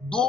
2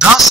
10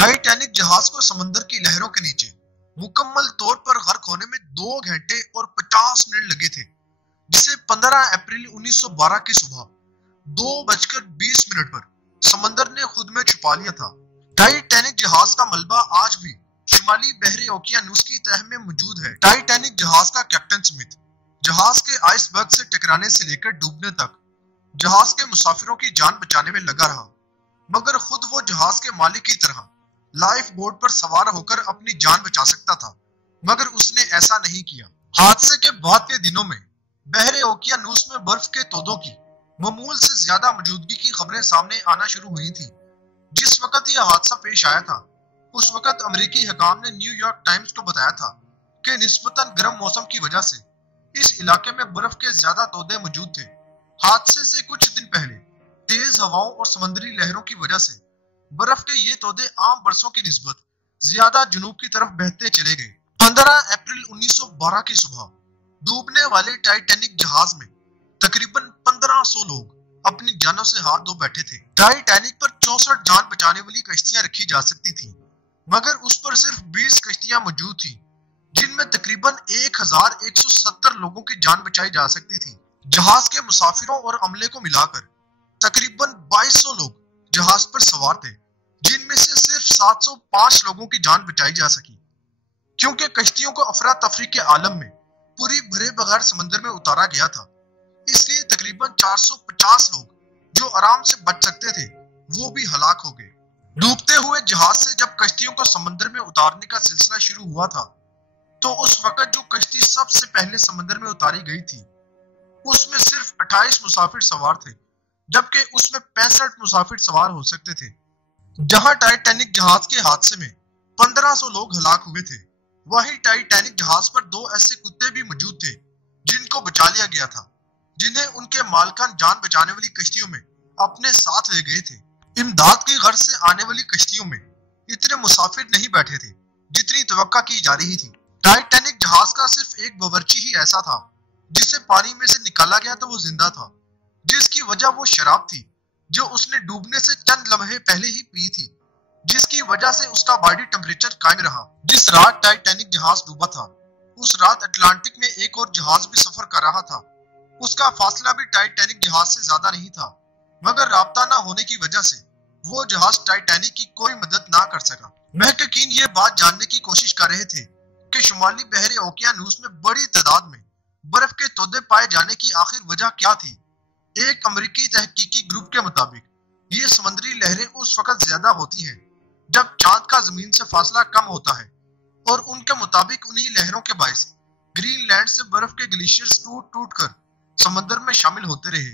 Titanic جہاز کو سمندر کی لہروں کے نیچے مکمل طور پر غرق ہونے میں 2 گھنٹے اور 50 منٹ لگے تھے، جسے 15 اپریل 1912 کی صبح 2:20 پر سمندر نے خود میں چھپا لیا تھا۔ ٹائٹینک جہاز کا ملبہ آج بھی شمالی بحر اوقیانوس کی تہہ میں موجود ہے۔ ٹائٹینک جہاز کا کیپٹن سمتھ جہاز کے آئس برگ سے ٹکرانے سے لے کر ڈوبنے تک جہاز کے مسافروں کی جان بچانے میں لگا رہا، مگر خود وہ جہاز کے مالک کی طرح لائف بوٹ پر سوار ہو کر اپنی جان بچا سکتا تھا، مگر اس نے ایسا نہیں کیا۔ حادثے کے بعد کے دنوں میں بحر اوقیانوس میں برف کے تودوں کی معمول سے زیادہ موجودگی کی خبریں سامنے آنا شروع ہوئی تھی۔ جس وقت یہ حادثہ پیش آیا تھا، اس وقت امریکی حکام نے نیو یارک ٹائمز کو بتایا تھا کہ نسبتاً گرم موسم کی وجہ سے اس علاقے میں برف کے زیادہ تودے موجود تھے۔ حادثے سے کچھ دن پہلے تیز ہواؤں اور سمندری لہروں کی وجہ سے برف کے یہ تودے عام برسوں کی نسبت زیادہ جنوب کی طرف بہتے چلے گئے۔ 15 اپریل 1912 کی صبح ڈوبنے والے ٹائٹینک جہاز میں تقریباً 1500 لوگ اپنی جانوں سے ہاتھ دھو بیٹھے تھے۔ ٹائٹینک پر 64 جان بچانے والی کشتیاں رکھی جا سکتی تھیں، مگر اس پر صرف 20 کشتیاں موجود تھیں، جن میں تقریباً 1170 لوگوں کی جان بچائی جا سکتی تھی۔ جہاز کے مسافروں اور عملے کو ملا کر تقریباً 2200 لوگ جہاز پر سوار تھے، جن میں سے صرف 705 لوگوں کی جان بچائی جا سکی، کیونکہ کشتیوں کو افراتفری کے عالم میں پوری بھرے بغیر سمندر میں اتارا گیا تھا۔ اس لیے تقریباً 450 لوگ جو آرام سے بچ سکتے تھے وہ بھی ہلاک ہو گئے۔ ڈوبتے ہوئے جہاز سے جب کشتیوں کو سمندر میں اتارنے کا سلسلہ شروع ہوا تھا، تو اس وقت جو کشتی سب سے پہلے سمندر میں اتاری گئی تھی، اس میں صرف 28 مسافر سوار تھے، جبکہ اس میں 65 مسافر سوار ہو سکتے تھے۔ جہاں ٹائٹینک جہاز کے حادثے میں 1500 لوگ ہلاک ہوئے تھے، وہی ٹائٹینک جہاز پر 2 ایسے کتے بھی موجود تھے جن کو بچا لیا گیا تھا، جنہیں ان کے مالکان جان بچانے والی کشتیوں میں اپنے ساتھ لے گئے تھے۔ امداد کی غرض سے آنے والی کشتیوں میں اتنے مسافر نہیں بیٹھے تھے جتنی توقع کی جا رہی تھی۔ ٹائٹینک جہاز کا صرف ایک باورچی ہی ایسا تھا جسے پانی میں سے نکالا گیا تو وہ زندہ تھا، جس کی وجہ وہ شراب تھی جو اس نے ڈوبنے سے چند لمحے پہلے ہی پی تھی، جس کی وجہ سے اس کا باڈی ٹمپریچر قائم رہا۔ جس رات ٹائٹینک جہاز ڈوبا تھا، اس رات اٹلانٹک میں ایک اور جہاز بھی سفر کر رہا تھا۔ اس کا فاصلہ بھی ٹائٹینک جہاز سے زیادہ نہیں تھا، مگر رابطہ نہ ہونے کی وجہ سے وہ جہاز ٹائٹینک کی کوئی مدد نہ کر سکا۔ محققین یہ بات جاننے کی کوشش کر رہے تھے کہ شمالی بحر اوقیانوس میں بڑی تعداد میں برف کے تودے پائے جانے کی آخر وجہ کیا تھی۔ ایک امریکی تحقیقی گروپ کے مطابق یہ سمندری لہریں اس وقت زیادہ ہوتی ہیں جب چاند کا زمین سے فاصلہ کم ہوتا ہے، اور ان کے مطابق انہی لہروں کے باعث گرین لینڈ سے برف کے گلیشیئرز ٹوٹ ٹوٹ کر سمندر میں شامل ہوتے رہے،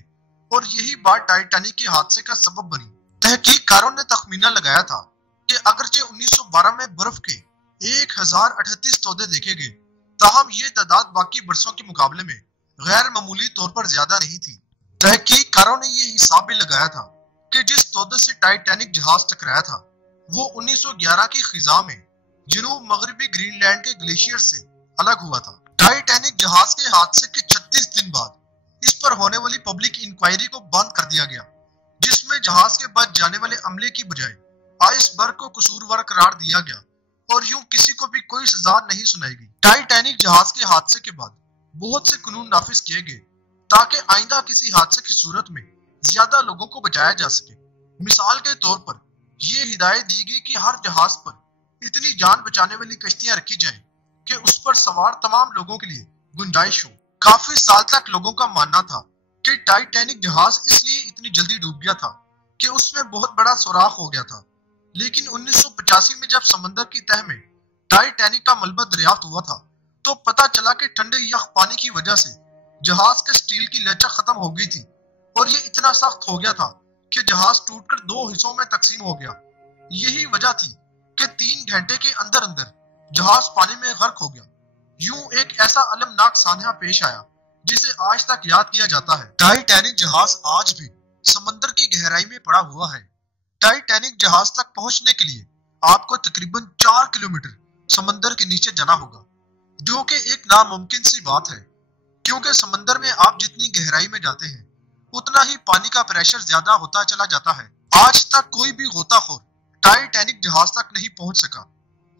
اور یہی بات ٹائٹینک کے حادثے کا سبب بنی۔ تحقیق کاروں نے تخمینہ لگایا تھا کہ اگرچہ 1912 میں برف کے 1038 تودے دیکھے گئے، تاہم یہ تعداد باقی برسوں کے مقابلے میں غیر معمولی طور پر زیادہ نہیں تھی۔ تحقیق کاروں نے یہ حساب بھی لگایا تھا کہ جس تودے سے ٹائٹینک جہاز ٹکرایا تھا، وہ 1911 کی خزاں میں جنوب مغربی گرین لینڈ کے گلیشیئر سے الگ ہوا تھا۔ ٹائٹینک جہاز کے حادثے کے 36 دن بعد اس پر ہونے والی پبلک انکوائری کو بند کر دیا گیا، جس میں جہاز کے بچ جانے والے عملے کی بجائے آئس برگ کو قصوروار قرار دیا گیا، اور یوں کسی کو بھی کوئی سزا نہیں سنائی گئی۔ ٹائٹینک جہاز کے حادثے کے بعد بہت سے قانون نافذ کیے گئے تاکہ آئندہ کسی حادثے کی صورت میں زیادہ لوگوں کو بچایا جا سکے۔ مثال کے طور پر یہ ہدایت دی گئی کہ ہر جہاز پر اتنی جان بچانے والی کشتیاں رکھی جائیں کہ اس پر سوار تمام لوگوں کے لیے گنجائش ہو۔ کافی سال تک لوگوں کا ماننا تھا کہ ٹائٹینک جہاز اس لیے اتنی جلدی ڈوب گیا تھا کہ اس میں بہت بڑا سوراخ ہو گیا تھا، لیکن 1985 میں جب سمندر کی تہہ میں ٹائٹینک کا ملبہ دریافت ہوا تھا تو پتہ چلا کہ ٹھنڈے یخ پانی کی وجہ سے جہاز کے سٹیل کی لچک ختم ہو گئی تھی، اور یہ اتنا سخت ہو گیا تھا کہ جہاز ٹوٹ کر 2 حصوں میں تقسیم ہو گیا۔ یہی وجہ تھی کہ 3 گھنٹے کے اندر اندر جہاز پانی میں غرق ہو گیا۔ یوں ایک ایسا المناک سانحہ پیش آیا جسے آج تک یاد کیا جاتا ہے۔ ٹائٹینک جہاز آج بھی سمندر کی گہرائی میں پڑا ہوا ہے۔ ٹائٹینک جہاز تک پہنچنے کے لیے آپ کو تقریباً 4 کلومیٹر سمندر کے نیچے جانا ہوگا، جو کہ ایک ناممکن سی بات ہے، کیونکہ سمندر میں آپ جتنی گہرائی میں جاتے ہیں اتنا ہی پانی کا پریشر زیادہ ہوتا چلا جاتا ہے۔ آج تک کوئی بھی غوطہ خور ٹائٹینک جہاز تک نہیں پہنچ سکا۔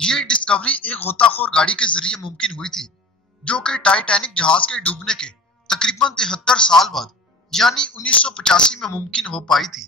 یہ ڈسکوری ایک غوطہ خور گاڑی کے ذریعے ممکن ہوئی تھی، جو کہ ٹائٹینک جہاز کے ڈوبنے کے تقریباً 73 سال بعد یعنی 1985 میں ممکن ہو پائی تھی۔